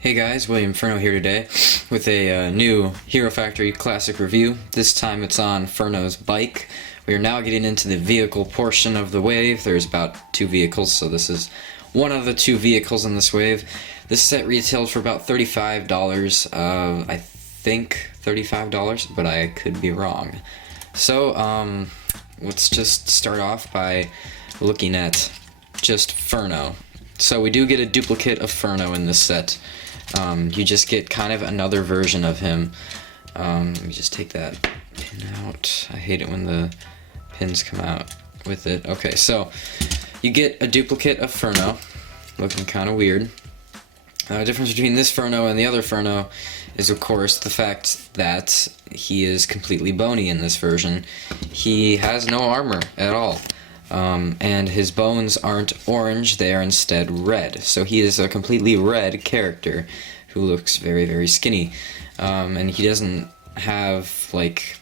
Hey guys, William Furno here today with a new Hero Factory Classic review. This time it's on Furno's bike. We are now getting into the vehicle portion of the wave. There's about 2 vehicles, so this is one of the 2 vehicles in this wave. This set retailed for about $35, I think $35, but I could be wrong. So, let's just start off by looking at just Furno. So we do get a duplicate of Furno in this set. You just get kind of another version of him. Let me just take that pin out. I hate it when the pins come out with it. Okay, so you get a duplicate of Furno, looking kind of weird. The difference between this Furno and the other Furno is, of course, the fact that he is completely bony in this version. He has no armor at all. And his bones aren't orange, they are instead red. So he is a completely red character who looks very, very skinny. And he doesn't have, like,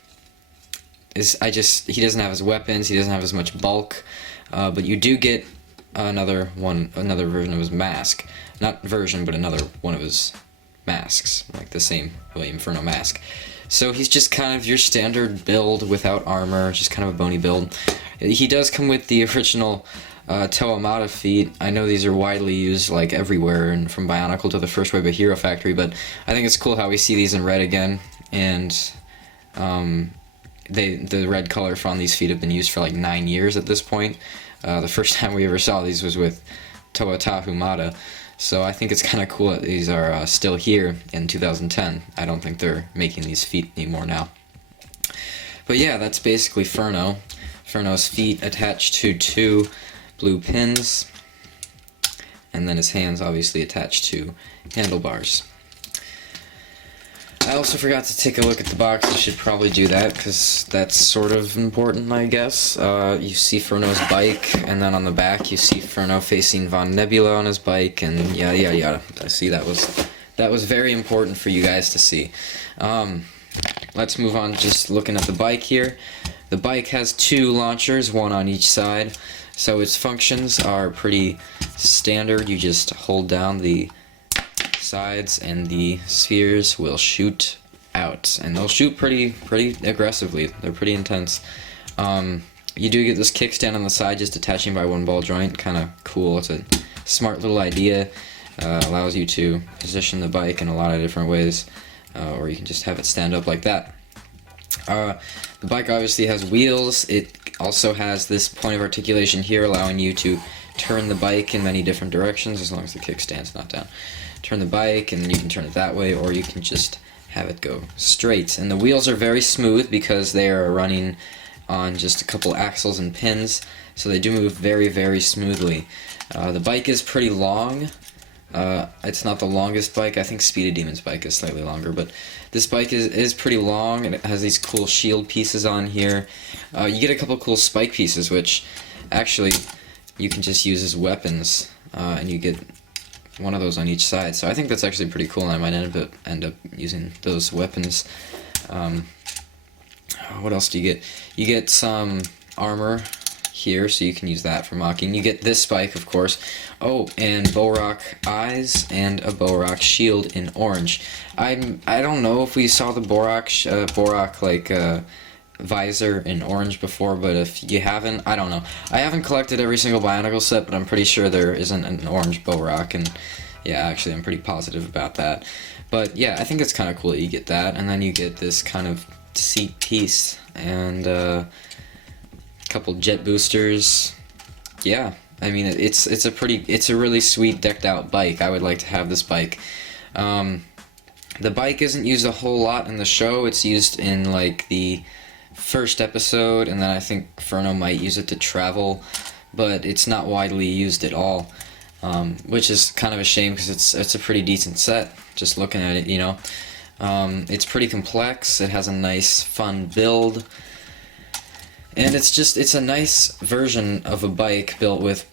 he doesn't have his weapons, he doesn't have as much bulk, but you do get another version of his mask. Not version, but another one of his masks, like the same William Furno mask. So he's just kind of your standard build without armor, just kind of a bony build. He does come with the original Toamata feet. I know these are widely used like everywhere, and from Bionicle to the first wave of Hero Factory, but I think it's cool how we see these in red again, and the red color on these feet have been used for like 9 years at this point. The first time we ever saw these was with Toatahumata. So I think it's kind of cool that these are still here in 2010. I don't think they're making these feet anymore now. But yeah, that's basically Furno. Furno's feet attached to 2 blue pins, and then his hands obviously attached to handlebars. I also forgot to take a look at the box. I should probably do that because that's sort of important, I guess. You see Furno's bike, and then on the back you see Furno facing Von Nebula on his bike, and yada yada yada. I see that was very important for you guys to see. Let's move on just looking at the bike here. The bike has 2 launchers, one on each side, so its functions are pretty standard. You just hold down the sides and the spheres will shoot out, and they'll shoot pretty aggressively. They're pretty intense. You do get this kickstand on the side, just attaching by 1 ball joint. Kind of cool. It's a smart little idea. Allows you to position the bike in a lot of different ways, or you can just have it stand up like that. The bike obviously has wheels. It also has this point of articulation here, allowing you to turn the bike in many different directions, as long as the kickstand's not down. Turn the bike, and you can turn it that way, or you can just have it go straight. And the wheels are very smooth because they are running on just a couple axles and pins, so they do move very, very smoothly. The bike is pretty long. It's not the longest bike. I think Speedy Demon's bike is slightly longer, but this bike is pretty long, and it has these cool shield pieces on here. You get a couple cool spike pieces, which actually you can just use as weapons, and you get one of those on each side. So I think that's actually pretty cool, and I might end up using those weapons. What else do you get? You get some armor here, so you can use that for mocking. You get this spike, of course. Oh, and Borak eyes and a Borak shield in orange. I don't know if we saw the Borak visor in orange before, but if you haven't, I don't know. I haven't collected every single Bionicle set, but I'm pretty sure there isn't an orange Borak, and yeah, actually I'm pretty positive about that. But yeah, I think it's kind of cool that you get that, and then you get this kind of seat piece, and couple jet boosters. Yeah, I mean it's a really sweet decked out bike. I would like to have this bike. The bike isn't used a whole lot in the show. It's used in like the first episode, and then I think Furno might use it to travel, but it's not widely used at all, which is kind of a shame because it's a pretty decent set. Just looking at it, you know, it's pretty complex. It has a nice, fun build. And it's a nice version of a bike built with,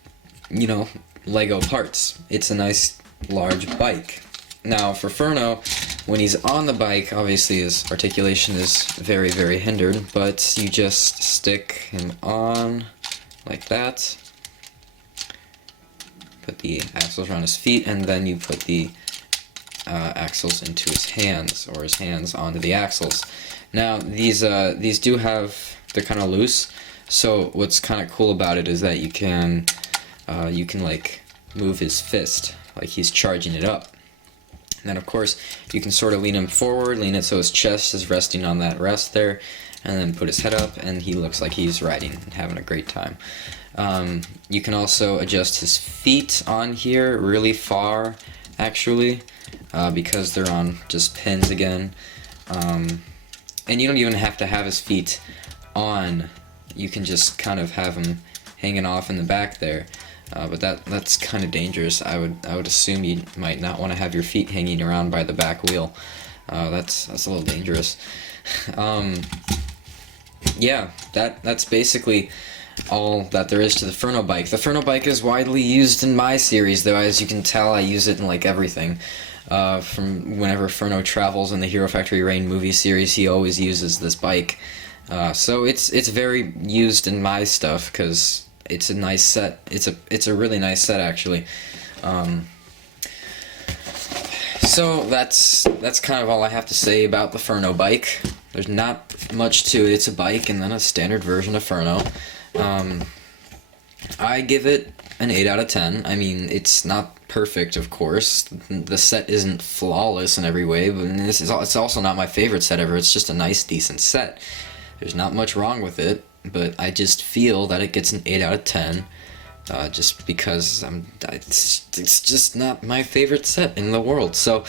you know, Lego parts. It's a nice, large bike. Now, for Furno, when he's on the bike, obviously his articulation is very, very hindered, but you just stick him on like that. Put the axles around his feet, and then you put the axles into his hands, or his hands onto the axles. Now these do have, they're kind of loose, so what's kind of cool about it is that you can like move his fist like he's charging it up. And then of course you can sort of lean him forward, lean it so his chest is resting on that rest there, and then put his head up, and he looks like he's riding and having a great time. You can also adjust his feet on here really far, actually, because they're on just pins again. And you don't even have to have his feet on. You can just kind of have him hanging off in the back there. But that's kind of dangerous. I would assume you might not want to have your feet hanging around by the back wheel. That's a little dangerous. Yeah, that's basically all that there is to the Furno bike. The Furno bike is widely used in my series, though, as you can tell. I use it in like everything. From whenever Furno travels in the Hero Factory Rain movie series, he always uses this bike. So it's very used in my stuff because it's a nice set. It's a really nice set, actually. So that's kind of all I have to say about the Furno bike. There's not much to it. It's a bike and then a standard version of Furno. I give it an 8 out of 10. I mean, it's not perfect, of course. The set isn't flawless in every way, but it's also not my favorite set ever. It's just a nice, decent set. There's not much wrong with it, but I just feel that it gets an 8 out of 10. Just because it's just not my favorite set in the world. So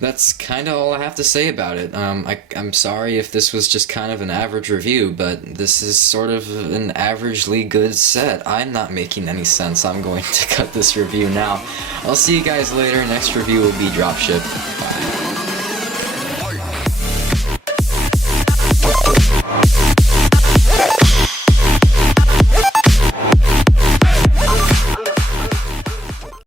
that's kind of all I have to say about it. I'm sorry if this was just kind of an average review, but this is sort of an averagely good set. I'm not making any sense. I'm going to cut this review now. I'll see you guys later. Next review will be Dropship.